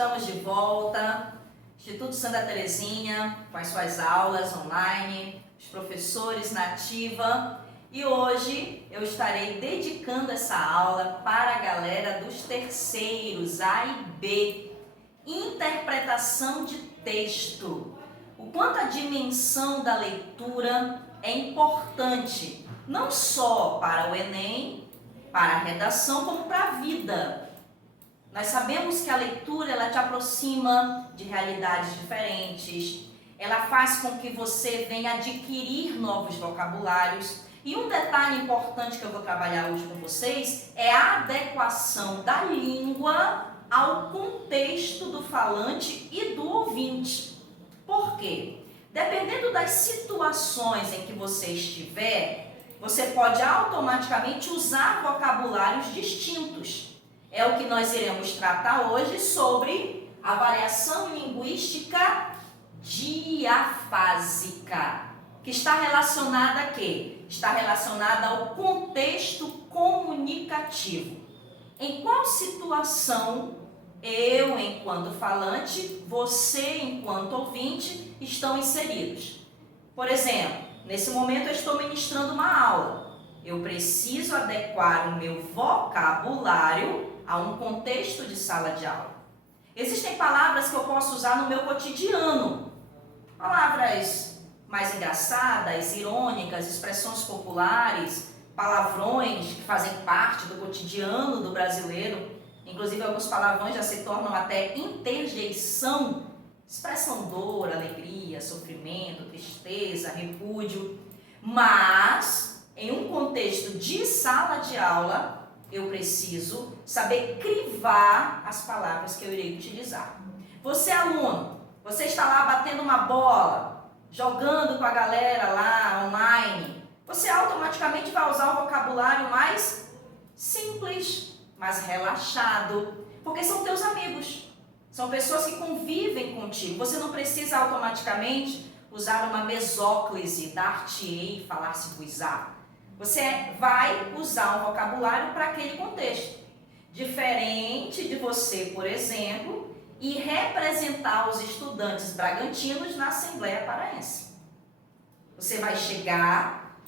Estamos de volta, Instituto Santa Terezinha, com as suas aulas online, os professores na ativa, e hoje eu estarei dedicando essa aula para a galera dos terceiros A e B, interpretação de texto. O quanto a dimensão da leitura é importante, não só para o Enem, para a redação, como para a vida. Nós sabemos que a leitura ela te aproxima de realidades diferentes, ela faz com que você venha adquirir novos vocabulários. E um detalhe importante que eu vou trabalhar hoje com vocês é a adequação da língua ao contexto do falante e do ouvinte. Por quê? Dependendo das situações em que você estiver, você pode automaticamente usar vocabulários distintos. É o que nós iremos tratar hoje sobre a variação linguística diafásica, que está relacionada a quê? Está relacionada ao contexto comunicativo. Em qual situação eu, enquanto falante, você, enquanto ouvinte, estão inseridos? Por exemplo, nesse momento eu estou ministrando uma aula. Eu preciso adequar o meu vocabulário a um contexto de sala de aula. Existem palavras que eu posso usar no meu cotidiano. Palavras mais engraçadas, irônicas, expressões populares, palavrões que fazem parte do cotidiano do brasileiro. Inclusive, alguns palavrões já se tornam até interjeição, expressam dor, alegria, sofrimento, tristeza, repúdio. Mas, em um contexto de sala de aula, eu preciso saber crivar as palavras que eu irei utilizar. Você, aluno, você está lá batendo uma bola, jogando com a galera lá online, você automaticamente vai usar o vocabulário mais simples, mais relaxado, porque são teus amigos, são pessoas que convivem contigo. Você não precisa automaticamente usar uma mesóclise, dar-te-ei, falar-se-vos-á. Você vai usar um vocabulário para aquele contexto. Diferente de você, por exemplo, ir representar os estudantes bragantinos na Assembleia Paraense. Você vai chegar,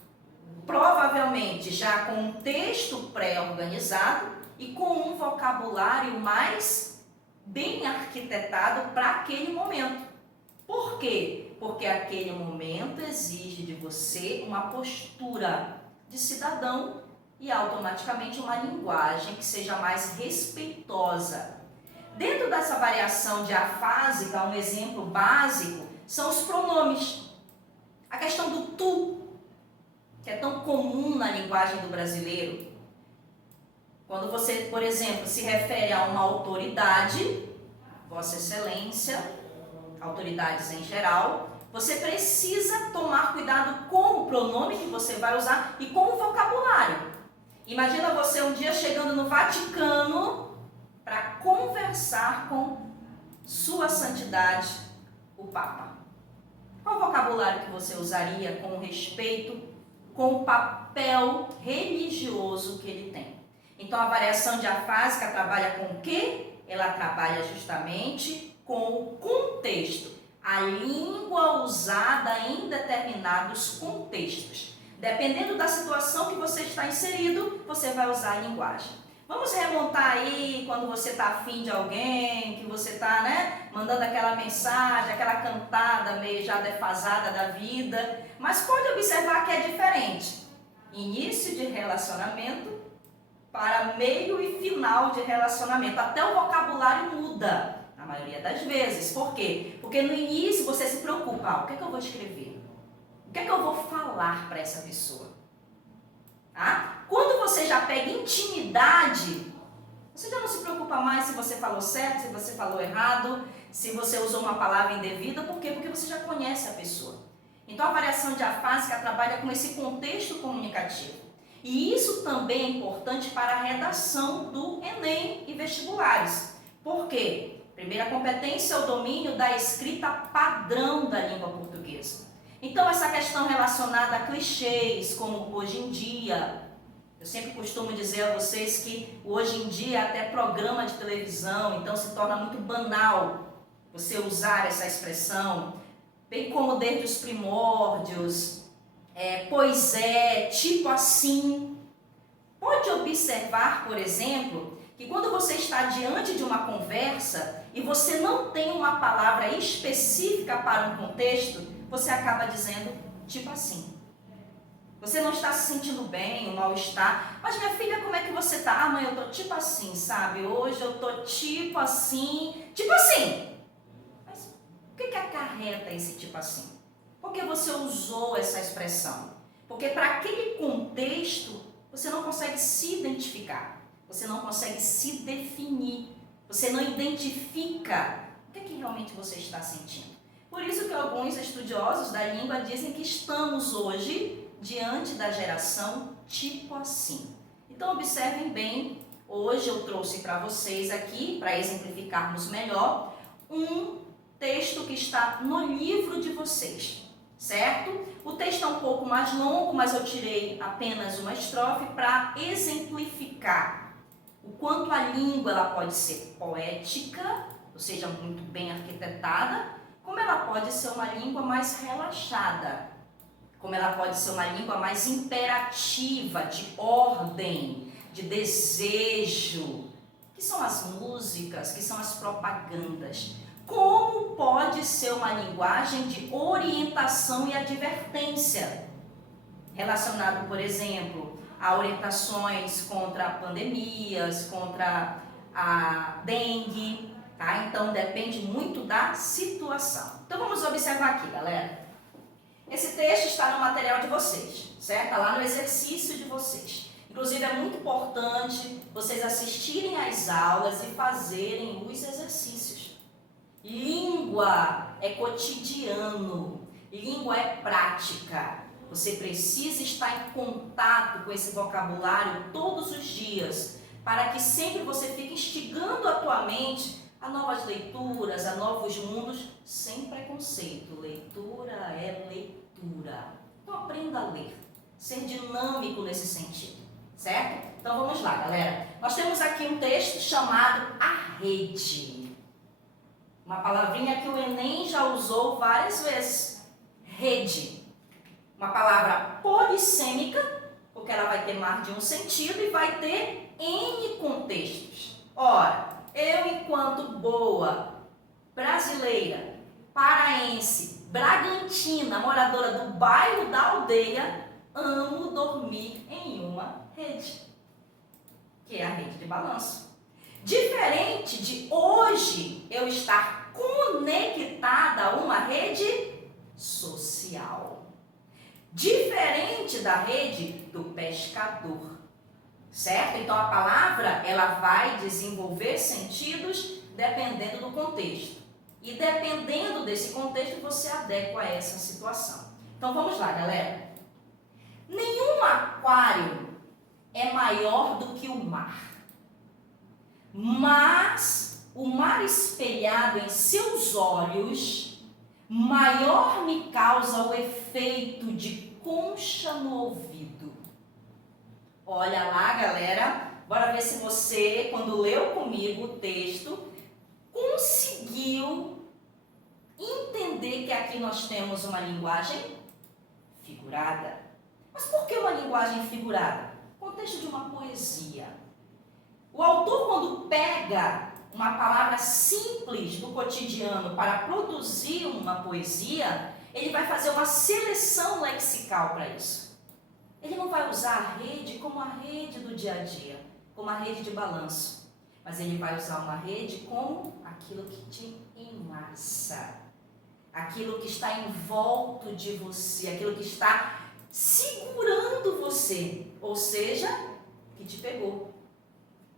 provavelmente, já com um texto pré-organizado e com um vocabulário mais bem arquitetado para aquele momento. Por quê? Porque aquele momento exige de você uma postura de cidadão e automaticamente uma linguagem que seja mais respeitosa. Dentro dessa variação diafásica, um exemplo básico são os pronomes. A questão do tu, que é tão comum na linguagem do brasileiro. Quando você, por exemplo, se refere a uma autoridade, Vossa Excelência, autoridades em geral, você precisa tomar cuidado com o pronome que você vai usar e com o vocabulário. Imagina você um dia chegando no Vaticano para conversar com Sua Santidade, o Papa. Qual o vocabulário que você usaria com respeito, com o papel religioso que ele tem? Então, a variação diafásica trabalha com o quê? Ela trabalha justamente com o contexto. A língua usada em determinados contextos. Dependendo da situação que você está inserido, você vai usar a linguagem. Vamos remontar aí quando você está afim de alguém, que você está, mandando aquela mensagem, aquela cantada meio já defasada da vida. Mas pode observar que é diferente. Início de relacionamento para meio e final de relacionamento. Até o vocabulário muda. Na maioria das vezes. Por quê? Porque no início você se preocupa. O que é que eu vou escrever? O que é que eu vou falar para essa pessoa? Quando você já pega intimidade, você já não se preocupa mais se você falou certo, se você falou errado, se você usou uma palavra indevida. Por quê? Porque você já conhece a pessoa. Então a variação diafásica trabalha com esse contexto comunicativo. E isso também é importante para a redação do Enem e vestibulares. Por quê? Primeira competência é o domínio da escrita padrão da língua portuguesa. Então, essa questão relacionada a clichês, como hoje em dia, Eu sempre costumo dizer a vocês que hoje em dia até programa de televisão, então se torna muito banal você usar essa expressão, bem como desde os primórdios, pois é, tipo assim. Pode observar, por exemplo, que quando você está diante de uma conversa e você não tem uma palavra específica para um contexto, você acaba dizendo tipo assim. Você não está se sentindo bem, o mal-estar. Mas minha filha, como é que você está? Ah, mãe, eu tô tipo assim, sabe? Hoje eu tô tipo assim. Tipo assim! Mas o que acarreta esse tipo assim? Por que você usou essa expressão? Porque para aquele contexto, você não consegue se identificar. Você não consegue se definir. Você não identifica o que realmente você está sentindo. Por isso que alguns estudiosos da língua dizem que estamos hoje diante da geração tipo assim. Então observem bem, hoje eu trouxe para vocês aqui, para exemplificarmos melhor, um texto que está no livro de vocês, certo? O texto é um pouco mais longo, mas eu tirei apenas uma estrofe para exemplificar o quanto a língua ela pode ser poética, ou seja, muito bem arquitetada, como ela pode ser uma língua mais relaxada, como ela pode ser uma língua mais imperativa, de ordem, de desejo, que são as músicas, que são as propagandas. Como pode ser uma linguagem de orientação e advertência, relacionado, por exemplo, a orientações contra pandemias, contra a dengue, tá? Então depende muito da situação. Então vamos observar aqui, galera. Esse texto está no material de vocês, certo? Está lá no exercício de vocês. Inclusive é muito importante vocês assistirem às aulas e fazerem os exercícios. Língua é cotidiano, língua é prática. Você precisa estar em contato com esse vocabulário todos os dias, para que sempre você fique instigando a tua mente a novas leituras, a novos mundos, sem preconceito. Leitura é leitura. Então aprenda a ler, ser dinâmico nesse sentido, certo? Então vamos lá, galera. Nós temos aqui um texto chamado A Rede. Uma palavrinha que o Enem já usou várias vezes. Rede. Uma palavra polissêmica, porque ela vai ter mais de um sentido e vai ter N contextos. Ora, eu enquanto boa brasileira, paraense, bragantina, moradora do bairro da Aldeia, amo dormir em uma rede, que é a rede de balanço. Diferente de hoje eu estar conectada a uma rede social. Diferente da rede do pescador, certo? Então a palavra ela vai desenvolver sentidos dependendo do contexto. E dependendo desse contexto, você adequa a essa situação. Então vamos lá, galera. Nenhum aquário é maior do que o mar. Mas o mar espelhado em seus olhos, maior me causa o efeito de concha no ouvido. Olha lá, galera. Bora ver se você, quando leu comigo o texto, conseguiu entender que aqui nós temos uma linguagem figurada. Mas por que uma linguagem figurada? Contexto de uma poesia. O autor, quando pega uma palavra simples do cotidiano para produzir uma poesia, ele vai fazer uma seleção lexical para isso. Ele não vai usar a rede como a rede do dia a dia, como a rede de balanço, mas ele vai usar uma rede como aquilo que te enlaça, aquilo que está em volta de você, aquilo que está segurando você, ou seja, que te pegou,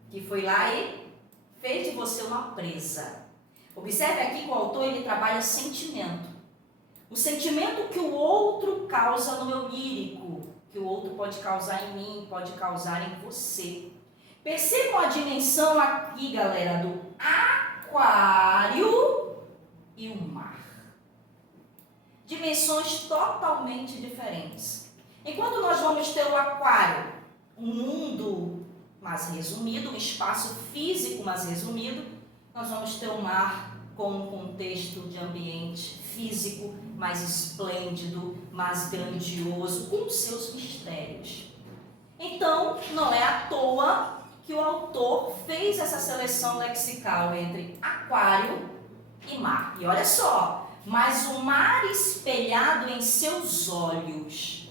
que foi lá e fez de você uma presa. Observe aqui que o autor ele trabalha sentimento. O sentimento que o outro causa no meu lírico, que o outro pode causar em mim, pode causar em você. Percebam a dimensão aqui, galera, do aquário e o mar. Dimensões totalmente diferentes. Enquanto nós vamos ter o aquário um mundo mais resumido, um espaço físico mais resumido, nós vamos ter o mar com um contexto de ambiente físico mais esplêndido, mais grandioso, com seus mistérios. Então, não é à toa que o autor fez essa seleção lexical entre aquário e mar. E olha só, mas o mar espelhado em seus olhos.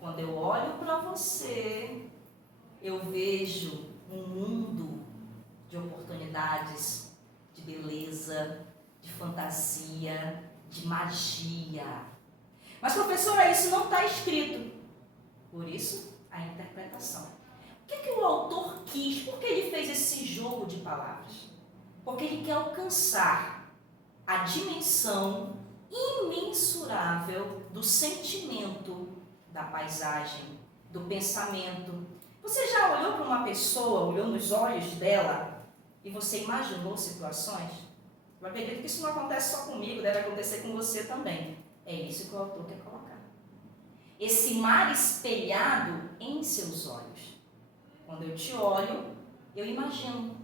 Quando eu olho para você, eu vejo um mundo de oportunidades, de beleza, de fantasia, de magia. Mas, professora, isso não está escrito. Por isso, a interpretação. O que o autor quis? Por que ele fez esse jogo de palavras? Porque ele quer alcançar a dimensão imensurável do sentimento, da paisagem, do pensamento. Você já olhou para uma pessoa, olhou nos olhos dela e você imaginou situações? Eu acredito que isso não acontece só comigo, deve acontecer com você também. É isso que o autor quer colocar. Esse mar espelhado em seus olhos. Quando eu te olho, eu imagino.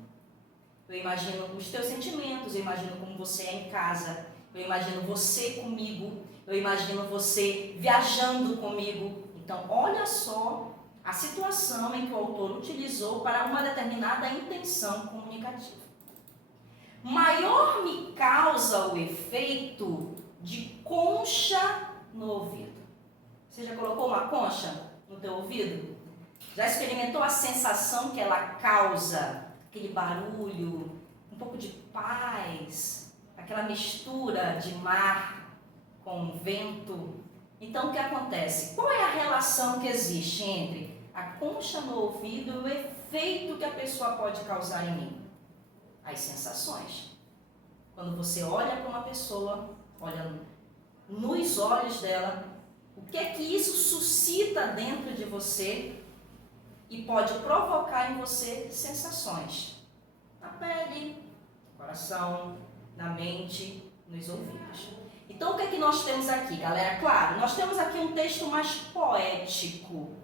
Eu imagino os teus sentimentos, eu imagino como você é em casa, eu imagino você comigo, eu imagino você viajando comigo. Então, olha só a situação em que o autor utilizou para uma determinada intenção comunicativa. Maior me causa o efeito de concha no ouvido. Você já colocou uma concha no teu ouvido? Já experimentou a sensação que ela causa? Aquele barulho, um pouco de paz, aquela mistura de mar com vento. Então, o que acontece? Qual é a relação que existe entre a concha no ouvido e o efeito que a pessoa pode causar em mim? As sensações. Quando você olha para uma pessoa, olha nos olhos dela, o que é que isso suscita dentro de você e pode provocar em você sensações? Na pele, no coração, na mente, nos ouvidos. Então, o que é que nós temos aqui, galera? Claro, nós temos aqui um texto mais poético.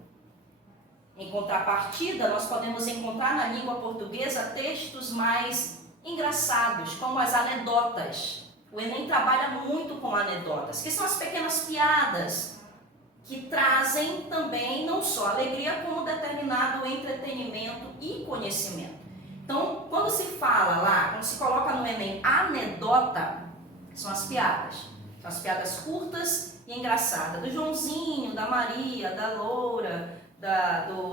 Em contrapartida, nós podemos encontrar na língua portuguesa textos mais engraçados, como as anedotas. O Enem trabalha muito com anedotas, que são as pequenas piadas, que trazem também não só alegria, como determinado entretenimento e conhecimento. Então, quando se fala lá, quando se coloca no Enem anedota, são as piadas. São as piadas curtas e engraçadas. Do Joãozinho, da Maria, da Loura,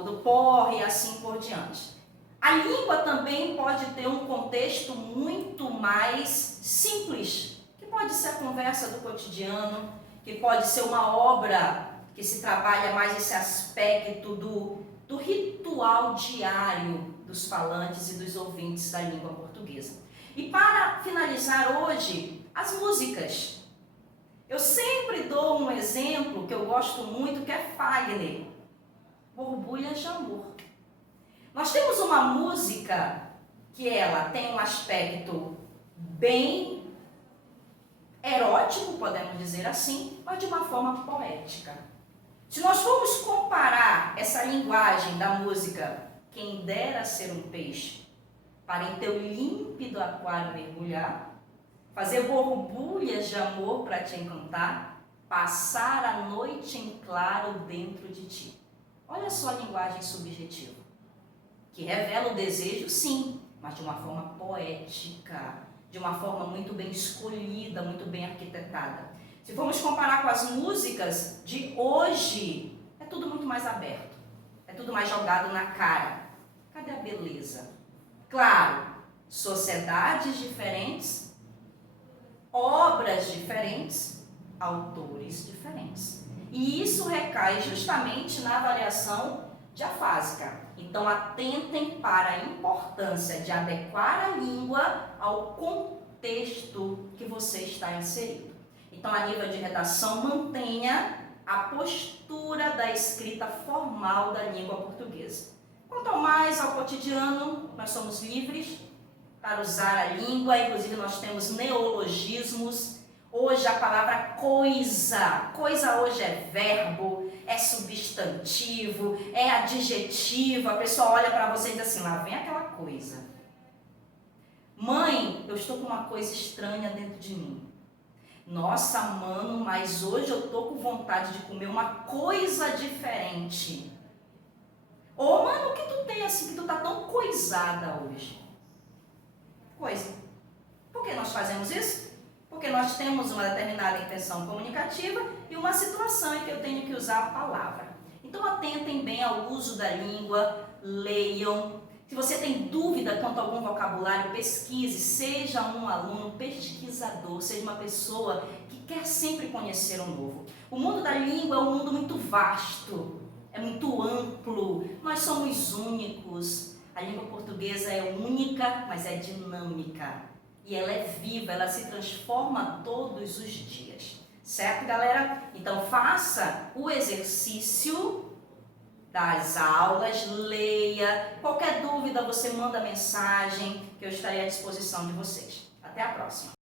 do Porre e assim por diante. A língua também pode ter um contexto muito mais simples, que pode ser a conversa do cotidiano, que pode ser uma obra que se trabalha mais esse aspecto do ritual diário dos falantes e dos ouvintes da língua portuguesa. E para finalizar hoje, as músicas. Eu sempre dou um exemplo que eu gosto muito, que é Fagner, Borbulhas de Amor. Nós temos uma música que ela tem um aspecto bem erótico, podemos dizer assim, mas de uma forma poética. Se nós formos comparar essa linguagem da música Quem Dera Ser um Peixe, para em teu límpido aquário mergulhar, fazer borbulhas de amor para te encantar, passar a noite em claro dentro de ti. Olha só a linguagem subjetiva, que revela o desejo, sim, mas de uma forma poética, de uma forma muito bem escolhida, muito bem arquitetada. Se formos comparar com as músicas de hoje, é tudo muito mais aberto, é tudo mais jogado na cara. Cadê a beleza? Claro, sociedades diferentes, obras diferentes, autores diferentes. E isso recai justamente na avaliação diafásica. Então, atentem para a importância de adequar a língua ao contexto que você está inserido. Então, a nível de redação, mantenha a postura da escrita formal da língua portuguesa. Quanto ao mais ao cotidiano, nós somos livres para usar a língua, inclusive nós temos neologismos. Hoje a palavra coisa hoje é verbo, é substantivo, substantivo, é adjetivo, a pessoa olha para você e diz assim, lá vem aquela coisa. Mãe, eu estou com uma coisa estranha dentro de mim. Nossa, mano, mas hoje eu tô com vontade de comer uma coisa diferente. Ô, mano, o que tu tem assim que tu tá tão coisada hoje? Coisa. Por que nós fazemos isso? Porque nós temos uma determinada intenção comunicativa e uma situação em que eu tenho que usar a palavra. Então atentem bem ao uso da língua, leiam. Se você tem dúvida quanto a algum vocabulário, pesquise, seja um aluno pesquisador, seja uma pessoa que quer sempre conhecer o novo. O mundo da língua é um mundo muito vasto, é muito amplo, nós somos únicos. A língua portuguesa é única, mas é dinâmica. E ela é viva, ela se transforma todos os dias. Certo, galera? Então faça o exercício das aulas, leia. Qualquer dúvida você manda mensagem que eu estarei à disposição de vocês. Até a próxima.